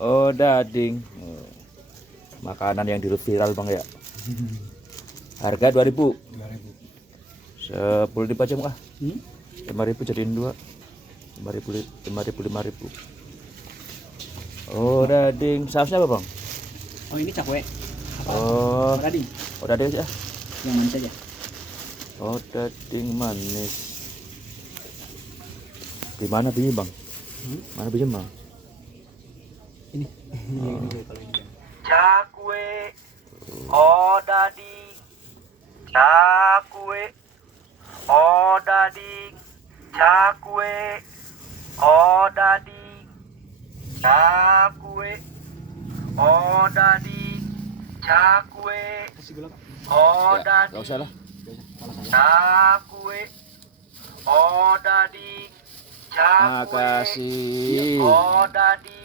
Oh, dading. Oh, makanan yang di viral bang ya. Harga 2000. 2000. 10 ribu aja mah. Hmm? 5.000 jadiin 2. 5.000, 5.000, 5.000. Oh, dading. Sausnya apa bang? Oh ini cakwe. Apa? Oh, Tadi oh dading ya. yang manis aja. Oh, dading manis. Di mana biji bang? Mana biji bang? Ini. Ini kalau ini. Cakwe, oh dading, cakwe, oh dading, cakwe, oh dading, cakwe, oh dading, cakwe, Kasih gula Pak. oh Ya, nggak usah dading, lah. Salah saya. cakwe, oh dading, cakwe, Makasih. oh dading.